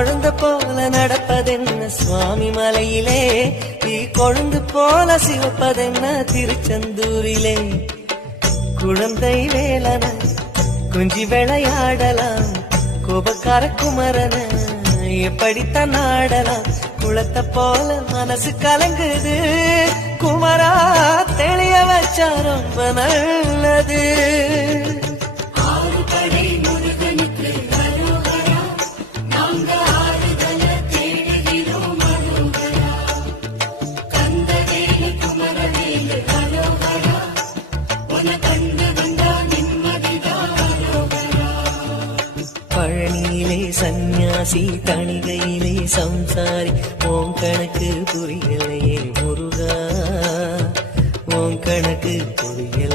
குழந்தை போல நடப்பதென்ன சுவாமி மலையிலே, தீ கொழுந்து போல சிவப்பதென்ன திருச்செந்தூரிலே. குழந்தை வேலன குஞ்சி விளையாடலாம், கோபக்கார குமரன எப்படித்தான் ஆடலாம். குளத்தை போல மனசு கலங்குது, குமரா தெளிய வச்சா ரொம்ப நல்லது. பழனியிலே சந்நியாசி, தணிகையிலே சம்சாரி, உன் கணக்கு புரியலையே முருகா, உன் கணக்கு புரியல.